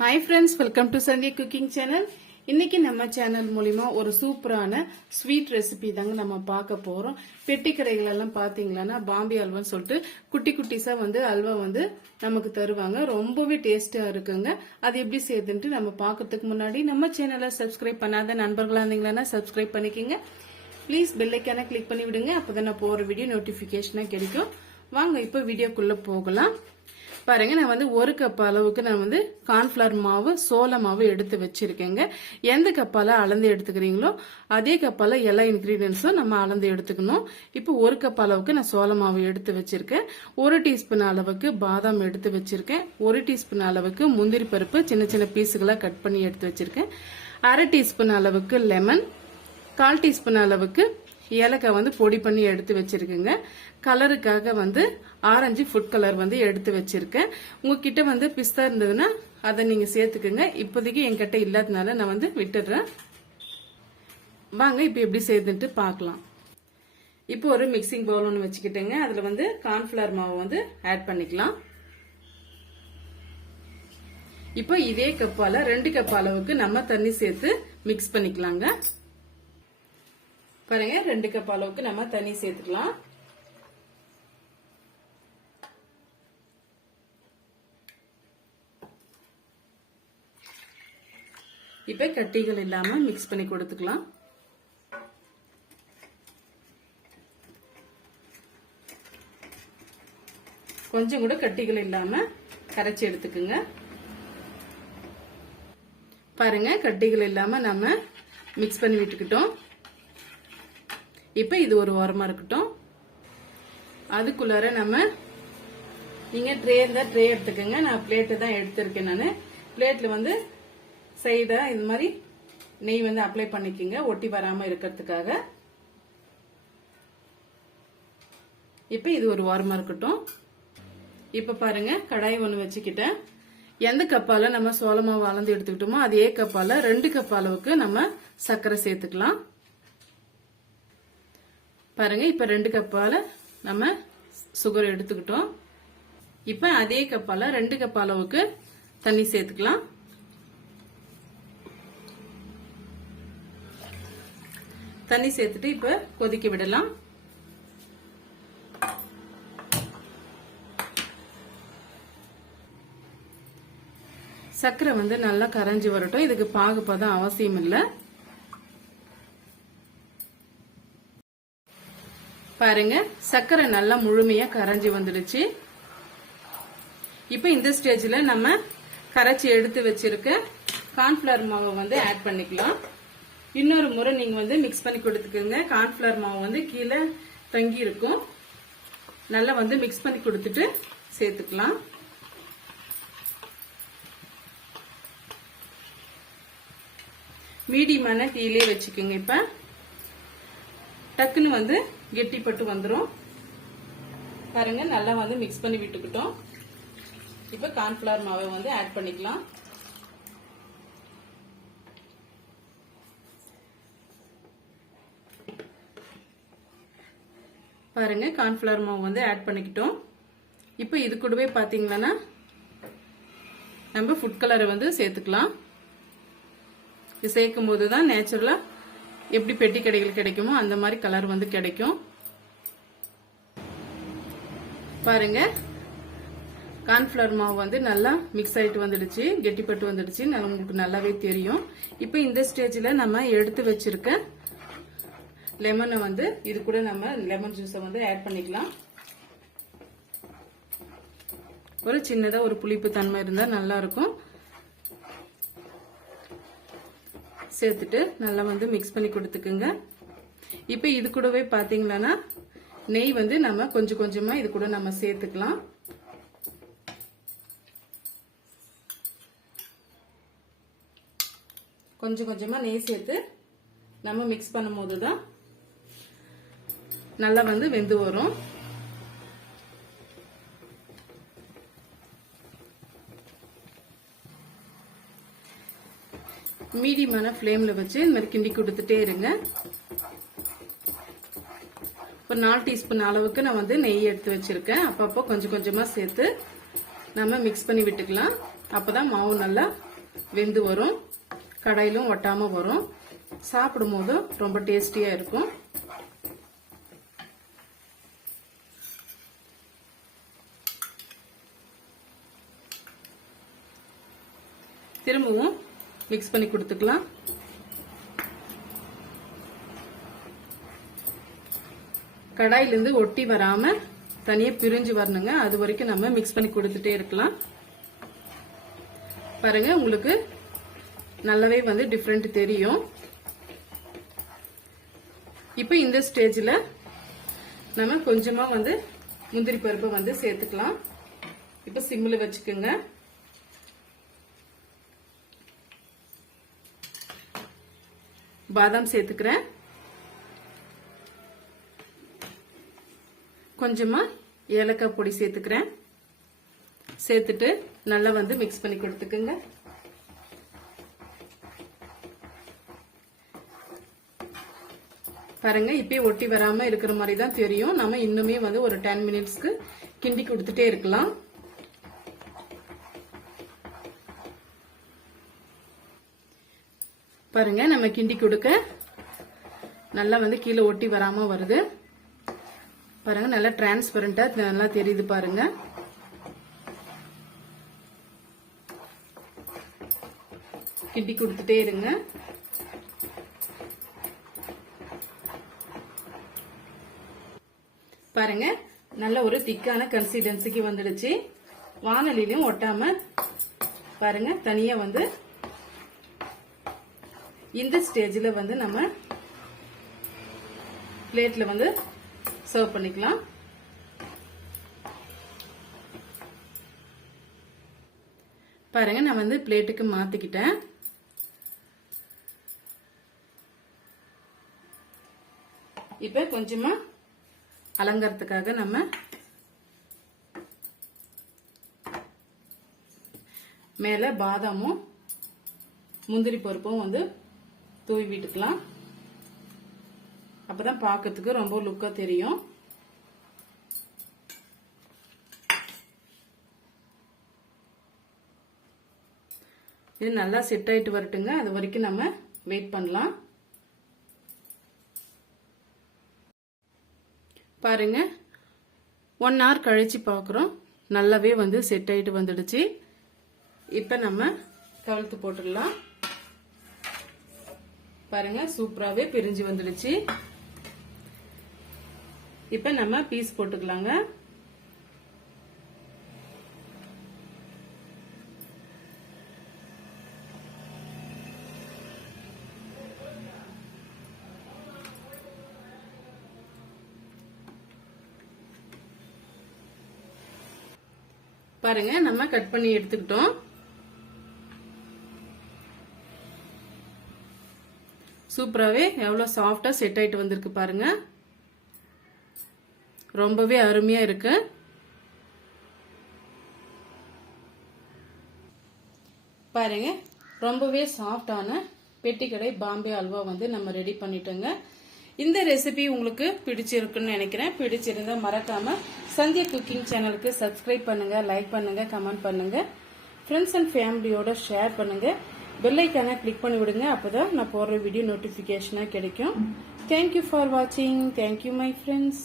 Hi friends, welcome to Sandhya cooking channel. இன்னைக்கு நம்ம channel மூலியமா ஒரு சூப்பரான ஸ்வீட் ரெசிபி தாங்க நம்ம பார்க்க போறோம். பெட்டி கடைகள் எல்லாம் பாத்தீங்கன்னா பாம்பே அல்வான்னு சொல்லிட்டு குட்டி குட்டிஸா அல்வா நமக்கு தருவாங்க. ரொம்பவே டேஸ்டா இருக்குங்க. அது எப்படி செய்யுதுன்ட்டு நம்ம பார்க்கறதுக்கு முன்னாடி நம்ம சேனலை சப்ஸ்கிரைப் பண்ணாத நண்பர்களா இருந்தீங்கன்னா சப்ஸ்கிரைப் பண்ணிக்கோங்க. ப்ளீஸ் பெல் ஐக்கானை கிளிக் பண்ணி விடுங்க. அப்பதான் நான் போற வீடியோ நோட்டிபிகேஷனா கிடைக்கும். வாங்க இப்ப வீடியோக்குள்ள போகலாம். பாருங்க, நான் ஒரு கப் அளவுக்கு நான் கார்ன்ஃபிளவர் மாவு, சோள மாவு எடுத்து வச்சிருக்கேங்க. எந்த கப்பால அளந்து எடுத்துக்கிறீங்களோ அதே கப்பால எல்லா இன்கிரீடியன்ஸும் நம்ம அளந்து எடுத்துக்கணும். இப்போ ஒரு கப் அளவுக்கு நான் சோள மாவு எடுத்து வச்சிருக்கேன். 1 டீஸ்பூன் அளவுக்கு பாதாம் எடுத்து வச்சிருக்கேன். 1 டீஸ்பூன் அளவுக்கு முந்திரி பருப்பு சின்ன சின்ன பீஸுகளா கட் பண்ணி எடுத்து வச்சிருக்கேன். 1/2 டீஸ்பூன் அளவுக்கு லெமன், 1/4 டீஸ்பூன் அளவுக்கு ஏலக்காய் பொடி பண்ணி எடுத்து வச்சிருக்கேங்க. கலருக்காக ஆரஞ்சு ஃபுட் கலர் எடுத்து வச்சிருக்கேன். உங்ககிட்ட பிஸ்தா இருந்ததுன்னா அதை நீங்க சேர்த்துக்குங்க. இப்போதைக்கு என்கிட்ட இல்லாதனால நான் விட்டுடுறேன். வாங்க இப்ப எப்படி செய்துட்டு பார்க்கலாம். இப்போ ஒரு மிக்சிங் பவுல் ஒன்று வச்சுக்கிட்டேங்க. அதுல கார்ன்ஃபிளவர் மாவு ஆட் பண்ணிக்கலாம். இப்போ இதே கப்பால 2 கப் அளவுக்கு நம்ம தண்ணி சேர்த்து மிக்ஸ் பண்ணிக்கலாங்க. பாருங்க, 2 கப் அளவுக்கு நம்ம தண்ணி சேர்த்துக்கலாம். இப்ப கட்டிகள் இல்லாம மிக்ஸ் பண்ணி கொடுத்துக்கலாம். கொஞ்சம் கூட கட்டிகள் இல்லாம கரைச்சி எடுத்துக்குங்க. பாருங்க, கட்டிகள் இல்லாம நம்ம மிக்ஸ் பண்ணி விட்டுக்கிட்டோம். இப்ப இது ஒரு ஓரமா இருக்கட்டும். அதுக்குள்ளார நீங்க ட்ரே இருந்தா ட்ரே எடுத்துக்கோங்க. நான் பிளேட்டு தான் எடுத்திருக்கேன். நான் பிளேட்ல சைடா இந்த மாதிரி நெய் அப்ளை பண்ணிக்கோங்க, ஒட்டி வராம இருக்கிறதுக்காக. இப்ப இது ஒரு ஓரமா இருக்கட்டும். இப்ப பாருங்க, கடாய் ஒண்ணு வச்சுக்கிட்டேன். எந்த கப்பால நம்ம சோள மாவு அளந்து எடுத்துக்கிட்டோமோ அதே கப்பால 2 கப் அளவுக்கு நம்ம சர்க்கரை சேர்த்துக்கலாம். பாருங்க, இப்ப 2 கப்பால நம்ம சுகர் எடுத்துக்கிட்டோம். இப்ப அதே கப்பால 2 கப் அளவுக்கு தண்ணி சேர்த்துக்கலாம். தண்ணி சேர்த்துட்டு இப்ப கொதிக்க விடலாம். சர்க்கரை நல்லா கரைஞ்சி வரட்டும். இதுக்கு பாகுபதம் அவசியம் இல்லை. பாருங்க, சர்க்கரை நல்லா முழுமையா கரைஞ்சி வந்துடுச்சு. இப்ப இந்த ஸ்டேஜ்ல நம்ம கரைச்சி எடுத்து வச்சிருக்க கார்ன்ஃபிளவர் மாவை ஆட் பண்ணிக்கலாம். இன்னொரு முறை நீங்க மிக்ஸ் பண்ணி கொடுத்துக்கோங்க. கார்ன்ஃபிளவர் மாவு கீழே தங்கி இருக்கும். நல்லா மிக்ஸ் பண்ணி கொடுத்துட்டு சேர்த்துக்கலாம். மீடியமான தீயிலே வச்சுக்கோங்க. இப்ப டக்குன்னு கெட்டிப்பட்டு வந்துடும். பாருங்க, நல்லா மிக்ஸ் பண்ணி விட்டுக்கிட்டோம். இப்ப கார்ன்ஃபிளவர் மாவை ஆட் பண்ணிக்கலாம். பாருங்க, கார்ன்ஃபிளவர் மாவு ஆட் பண்ணிக்கிட்டோம். இப்ப இது கூடவே பாத்தீங்கன்னா நம்ம ஃபுட் கலரை சேர்த்துக்கலாம். இது சேர்க்கும் போதுதான் நேச்சுரலா எப்படி பெட்டி கடைகள் கிடைக்குமோ அந்த மாதிரி கலர் கிடைக்கும். பாருங்க, கார்ன்ஃபிளவர் மாவு நல்லா மிக்ஸ் ஆயிட்டு வந்துடுச்சு, கெட்டிப்பட்டு வந்துடுச்சு. உங்களுக்கு நல்லாவே தெரியும். இப்ப இந்த ஸ்டேஜ்ல நம்ம எடுத்து வச்சிருக்க லெமனை இது கூட நம்ம லெமன் ஜூஸை ஆட் பண்ணிக்கலாம். ஒரு சின்னதா ஒரு புளிப்பு தன்மை இருந்தா நல்லா இருக்கும். சேர்த்துட்டு நல்லா மிக்ஸ் பண்ணி கொடுத்துக்குங்க. இப்ப இது கூடவே பாத்தீங்கன்னா நெய் நம்ம கொஞ்சம் கொஞ்சமா இது கூட நம்ம சேர்த்துக்கலாம். கொஞ்சம் கொஞ்சமா நெய் சேர்த்து நம்ம மிக்ஸ் பண்ணும் போதுதான் நல்லா வெந்து வரும். மீடியமான ஃப்ளேம்ல வச்சு இந்த மாதிரி கிண்டி கொடுத்துட்டே இருங்க. ஒரு 4 டீஸ்பூன் அளவுக்கு நான் நெய் எடுத்து வச்சிருக்கேன். அப்பப்போ கொஞ்சம் கொஞ்சமா சேர்த்து நம்ம மிக்ஸ் பண்ணி விட்டுக்கலாம். அப்பதான் மாவு நல்லா வெந்து வரும், கடாயிலும் ஒட்டாம வரும். சாப்பிடும் போது ரொம்ப டேஸ்டியா இருக்கும். திரும்பவும் மிக்ஸ் பண்ணி கொடுத்துக்கலாம். கடாயிலிருந்து ஒட்டி வராம தனியா பிரிஞ்சு வரணுங்க. அது வரைக்கும் நம்ம மிக்ஸ் பண்ணி கொடுத்துட்டே இருக்கலாம். பாருங்க, உங்களுக்கு நல்லாவே வந்து டிஃபரெண்ட் தெரியும். இப்போ இந்த ஸ்டேஜ்ல நம்ம கொஞ்சமா வந்து முந்திரி பருப்பை வந்து சேர்த்துக்கலாம். இப்போ சிம்ல வச்சுக்கோங்க. பாதாம் சேர்த்துக்கிறேன். கொஞ்சமா ஏலக்காய் பொடி சேர்த்துக்கிறேன். சேர்த்துட்டு நல்லா வந்து மிக்ஸ் பண்ணி கொடுத்துக்குங்க. பாருங்க, இப்பயே ஒட்டி வராம இருக்கிற மாதிரி தான் தெரியும். நம்ம இன்னுமே வந்து ஒரு 10 மினிட்ஸ்க்கு கிண்டி கொடுத்துட்டே இருக்கலாம். பாருங்க, நம்ம கிண்டி கொடுக்க நல்லா வந்து கீழே ஒட்டி வராம வருது. பாருங்க, நல்லா டிரான்ஸ்பரண்டா நல்லா தெரியுது. பாருங்க, கிண்டி கொடுத்துட்டே இருங்க. பாருங்க, நல்ல ஒரு திக்கான கன்சிஸ்டன்சிக்கு வந்துடுச்சு. வானலிலும் ஒட்டாம பாருங்க தனியா வந்து இந்த ஸ்டேஜ்ல வந்து நம்ம பிளேட்ல வந்து சர்வ் பண்ணிக்கலாம். பாருங்க, நான் வந்து பிளேட்டுக்கு மாத்திக்கிட்டேன். இப்ப கொஞ்சமா அலங்காரத்துக்காக நம்ம மேல பாதாமும் முந்திரி பருப்பும் வந்து தூவி விட்டுக்கலாம். அப்பதான் பார்க்கிறதுக்கு ரொம்ப லுக்கா தெரியும். இது நல்லா செட் ஆயிட்டு வரட்டுங்க. அது வரைக்கும் நம்ம வெயிட் பண்ணலாம். பாருங்க, 1 hour கழிச்சு பார்க்குறோம். நல்லாவே வந்து செட் ஆயிட்டு வந்துடுச்சு. இப்ப நம்ம கவிழ்த்து போட்டுடலாம். பாருங்க, சூப்பராகவே பிரிஞ்சு வந்துடுச்சு. இப்ப நம்ம பீஸ் போட்டுக்கலாங்க. பாருங்க, நம்ம கட் பண்ணி எடுத்துக்கிட்டோம். சூப்பராகவே எவ்வளோ சாஃப்டா செட் ஆயிட்டு வந்திருக்கு பாருங்க. ரொம்பவே அருமையா இருக்கு. பாருங்க, ரொம்பவே சாஃப்டான பெட்டிக்கடை பாம்பே அல்வா வந்து நம்ம ரெடி பண்ணிட்டோங்க. இந்த ரெசிபி உங்களுக்கு பிடிச்சிருக்குன்னு நினைக்கிறேன். பிடிச்சிருந்தா மறக்காம சந்தியா குக்கிங் சேனலுக்கு சப்ஸ்கிரைப் பண்ணுங்க, லைக் பண்ணுங்க, கமெண்ட் பண்ணுங்க, ஃப்ரெண்ட்ஸ் அண்ட் ஃபேமிலியோட ஷேர் பண்ணுங்க. பெல் ஐக்கானை கிளிக் பண்ணி விடுங்க. அப்பதான் நான் போடுற வீடியோ நோட்டிபிகேஷனா கிடைக்கும். தேங்க்யூ ஃபார் வாட்சிங். Thank you my friends.